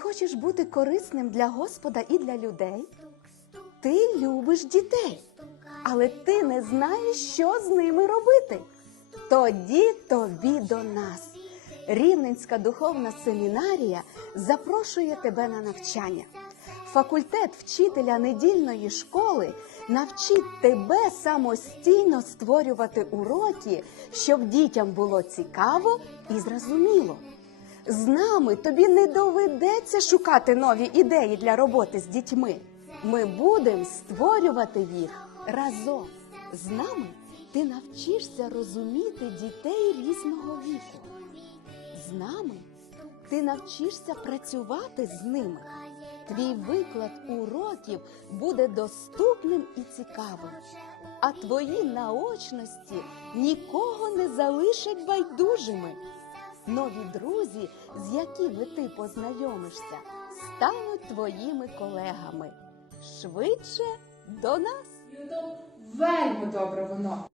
хочеш бути корисним для Господа і для людей? Ти любиш дітей, але ти не знаєш, що з ними робити. Тоді тобі до нас. Рівненська духовна семінарія запрошує тебе на навчання. Факультет вчителя недільної школи навчить тебе самостійно створювати уроки, щоб дітям було цікаво і зрозуміло. З нами тобі не доведеться шукати нові ідеї для роботи з дітьми. Ми будемо створювати їх разом. З нами ти навчишся розуміти дітей різного віку. З нами ти навчишся працювати з ними. Твій виклад уроків буде доступним і цікавим, а твої наочності нікого не залишать байдужими. Нові друзі, з якими ти познайомишся, стануть твоїми колегами. Швидше до нас! Вельми добре воно.